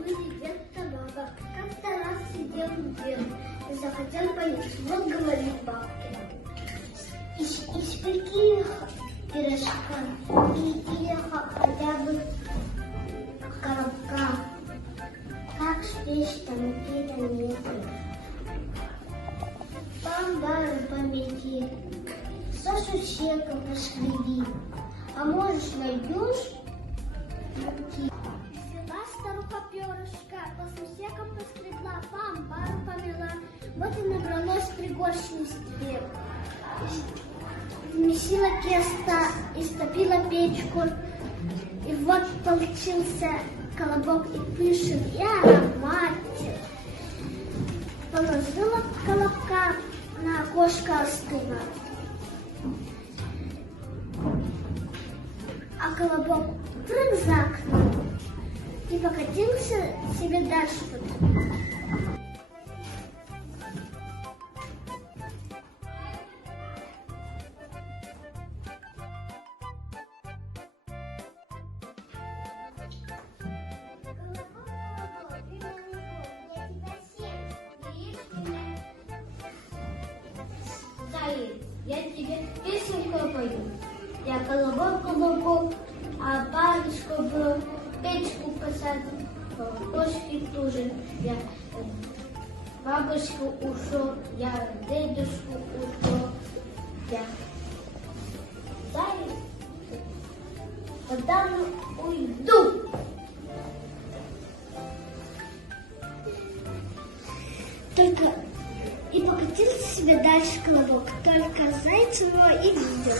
Жили-были дед да баба. Как-то раз сидел дед и захотел поесть. Вот говорит бабке: испеки пирожка или хотя бы коробка. Как спишь, там пироги. Бамбар помети, со сусеком пошли. А можешь найдешь? Взяла старуха перышко, по сусекам поскребла, по амбару помела. Вот и набралось пригоршни стрел. Вмесила тесто, истопила печку. И вот получился колобок и пышен, и ароматен. Положила колобка, на окошко остыла. А колобок прыг за окно и покатился себе дальше по тропе. Я тебе песенку пою. Я колобок, колобок, а батюшка был, печку посадил, кошки тоже. Я бабушку ушел, я дедушку ушел, я заяц, подам уйду. Только и покатился себе дальше колобок, только заяц его и видел.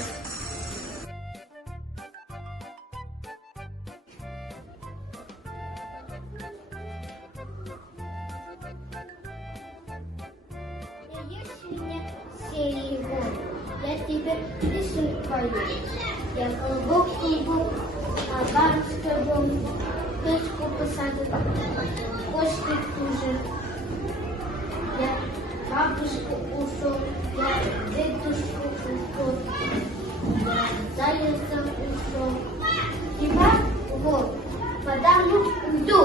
Я тебе песенку пою. Я колобок, колобок, а батюшка был, печку посадил, кошки тоже. Я бабушку ушел, я дедушку ушел, я зайца ушел. Тебя вот, подам уйду.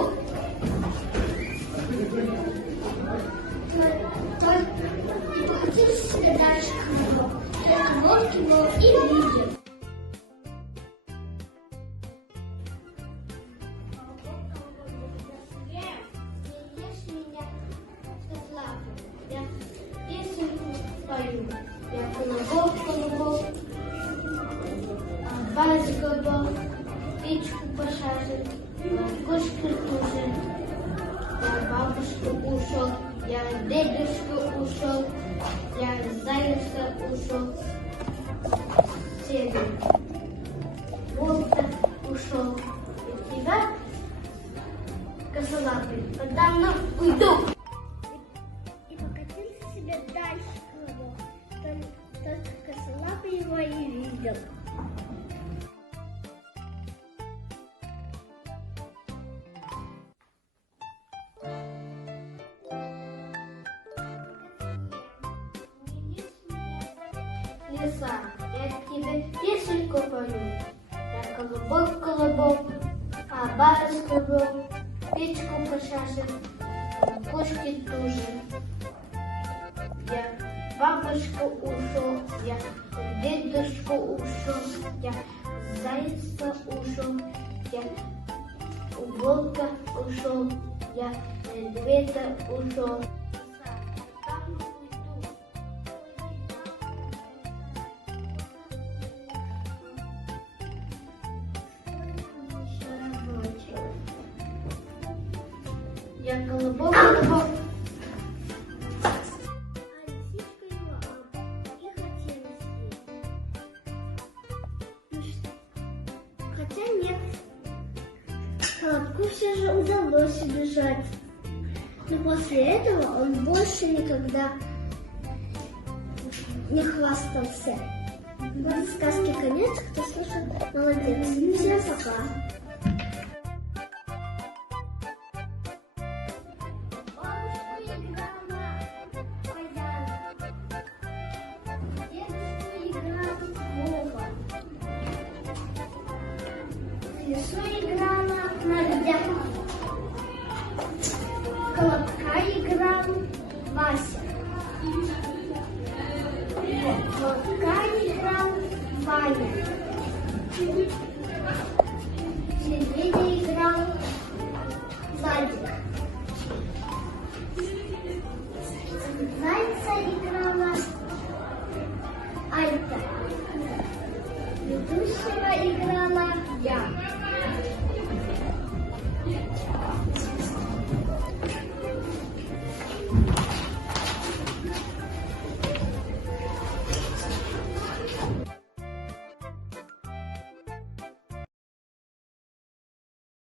И покатился себе дальше колобок. Только водки был и видел. Не ешь меня, Святлана. Я песенку пою. Я колобок, колобок, а батюшка был, печку пошарил, кошки тоже. Я бабушку ушел, я дедушку ушел, я зайца ушел, север, волка ушел, и тебя, косолапый, подам уйду. И покатился себе дальше колобок, только косолапый его и видел. Лиса, я тебе песенку пою. Я колобок, колобок, а батюшка был, печку пошашил, кошки тоже. Я бабушку ушел, я дедушку ушел, я зайца ушел, я волка ушел, я медведя ушел. Я колобок, колобок. А лисичка его и хотела съесть. Хотя нет, колобку все же удалось убежать. Но после этого он больше никогда не хвастался. Вот сказки конец, кто слушал, молодец. Всем пока. В лесу играла на льдах. Москаль играл Ваня. Медведя играл Владик.